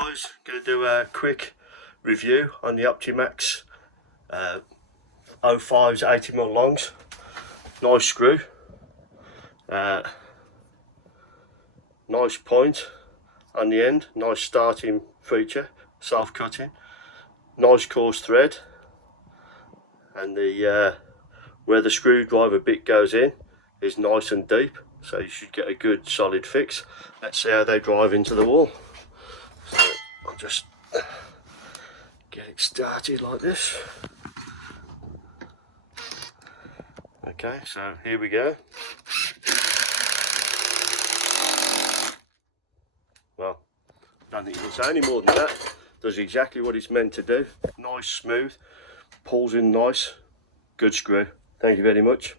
guys, going to do a quick review on the Optimaxx 05s 80mm longs. Nice screw, nice point on the end, nice starting feature, self-cutting, nice coarse thread, and the where the screwdriver bit goes in is nice and deep, so you should get a good solid fix. Let's see how they drive into the wall. So I'll just get it started like this. Okay, so here we go. Well, don't think you can say any more than that. Does exactly what it's meant to do. Nice, smooth, pulls in nice, good screw. Thank you very much.